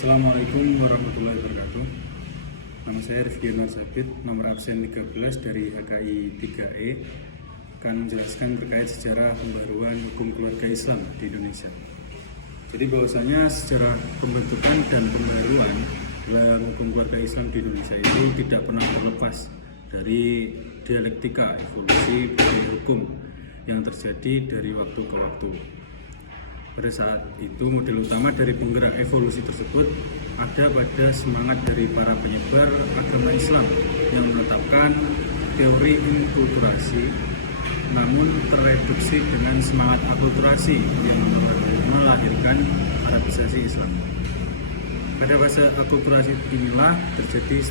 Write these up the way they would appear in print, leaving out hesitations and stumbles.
Assalamualaikum warahmatullahi wabarakatuh. Nama saya Rifki Narsabit, nomor absen 13 dari HKI 3E, akan menjelaskan terkait sejarah pembaruan hukum keluarga Islam di Indonesia. Jadi bahwasanya sejarah pembentukan dan pembaruan dalam hukum keluarga Islam di Indonesia itu tidak pernah terlepas dari dialektika evolusi budaya hukum yang terjadi dari waktu ke waktu. Pada saat itu model utama dari penggerak evolusi tersebut ada pada semangat dari para penyebar agama Islam yang menetapkan teori inkulturasi, namun terreduksi dengan semangat akulturasi yang melahirkan Arabisasi Islam. Pada fase akulturasi inilah terjadi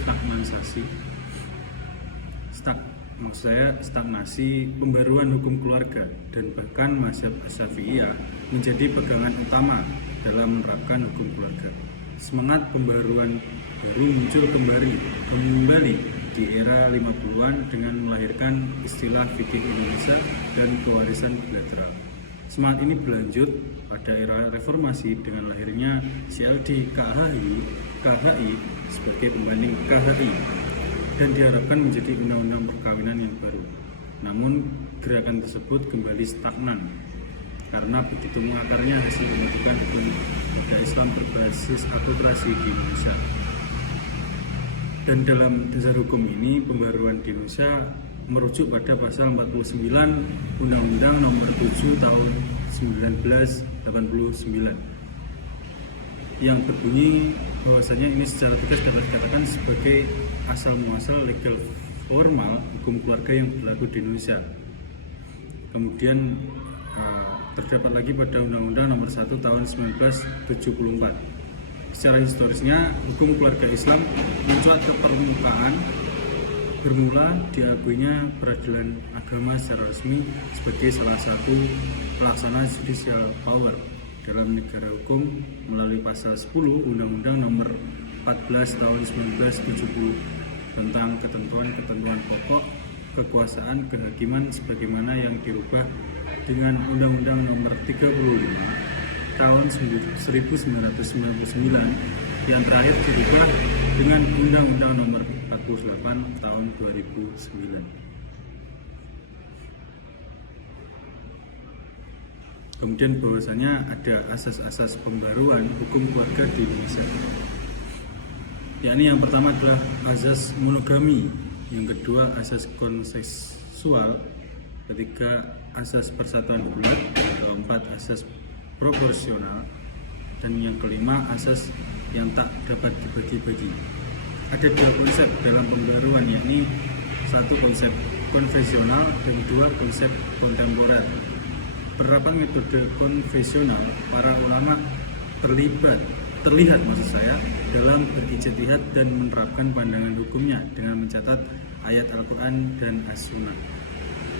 stagnasi pembaruan hukum keluarga dan bahkan mazhab Syafi'iyah menjadi pegangan utama dalam menerapkan hukum keluarga. Semangat pembaruan baru muncul kembali di era 50-an dengan melahirkan istilah fikih Indonesia dan kewarisan bilateral. Semangat ini berlanjut pada era reformasi dengan lahirnya CLD KHI sebagai pembanding KHI dan diharapkan menjadi undang-undang perkawinan yang baru. Namun gerakan tersebut kembali stagnan karena begitu mengakarnya hasil pembentukan hukum keluarga Islam berbasis akulturasi di Indonesia. Dan dalam dasar hukum ini pembaruan di Indonesia merujuk pada pasal 49 Undang-Undang Nomor 7 Tahun 1989 yang berbunyi bahwasanya ini secara tegas dapat dikatakan sebagai asal muasal legal formal hukum keluarga yang berlaku di Indonesia. Kemudian terdapat lagi pada Undang-Undang Nomor 1 Tahun 1974. Secara historisnya hukum keluarga Islam mencuat ke permukaan bermula diakuinya peradilan agama secara resmi sebagai salah satu pelaksana judicial power dalam negara hukum melalui pasal 10 Undang-Undang Nomor 14 Tahun 1970 tentang ketentuan-ketentuan pokok kekuasaan kehakiman sebagaimana yang dirubah dengan Undang-Undang Nomor 35 Tahun 1999 yang terakhir dirubah dengan Undang-Undang Nomor 48 Tahun 2009. Kemudian bahwasanya ada asas-asas pembaruan hukum keluarga di Indonesia. Yakni yang pertama adalah asas monogami, yang kedua asas konsensual, ketiga asas persatuan bulat, keempat asas proporsional, dan yang kelima asas yang tak dapat dibagi-bagi. Ada dua konsep dalam pembaruan, yakni satu konsep konvensional dan dua konsep kontemporer. Penerapan metode konvensional, para ulama terlihat dalam berijtihad dan menerapkan pandangan hukumnya dengan mencatat ayat Al-Quran dan As-Sunnah.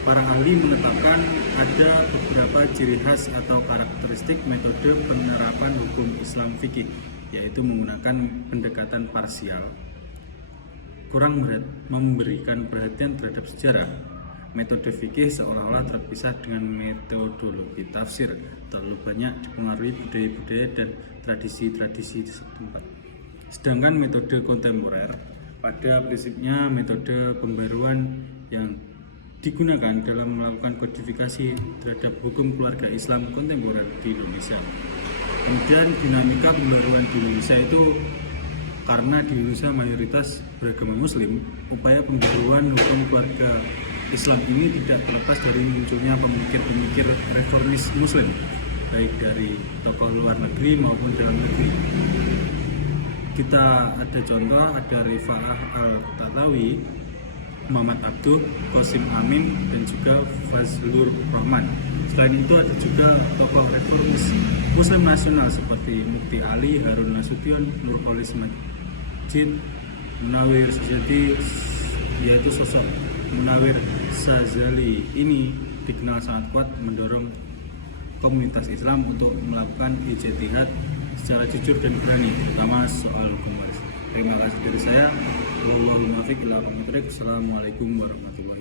Para ahli menetapkan ada beberapa ciri khas atau karakteristik metode penerapan hukum Islam fikih, yaitu menggunakan pendekatan parsial, kurang memberikan perhatian terhadap sejarah. Metode fikih seolah-olah terpisah dengan metodologi tafsir, terlalu banyak dipengaruhi budaya-budaya dan tradisi-tradisi setempat. Sedangkan metode kontemporer pada prinsipnya metode pembaruan yang digunakan dalam melakukan kodifikasi terhadap hukum keluarga Islam kontemporer di Indonesia. Kemudian dinamika pembaruan di Indonesia itu karena di Indonesia mayoritas beragama Muslim, upaya pembaruan hukum keluarga Islam ini tidak terlepas dari munculnya pemikir-pemikir reformis Muslim, baik dari tokoh luar negeri maupun dalam negeri. Kita ada contoh, ada Rifa'ah Al-Tatawi, Muhammad Abduh, Qasim Amin, dan juga Fazlur Rahman. Selain itu ada juga tokoh reformis Muslim nasional seperti Mukti Ali, Harun Nasution, Nurholis Majid, Munawir Sazali, yaitu sosok Munawir Sazali ini dikenal sangat kuat mendorong komunitas Islam untuk melakukan ijtihad secara jujur dan berani, terutama soal hukum waris. Terima kasih dari saya. Wallahul muwaffiq ila aqwamit thoriq. Assalamualaikum warahmatullahi wabarakatuh.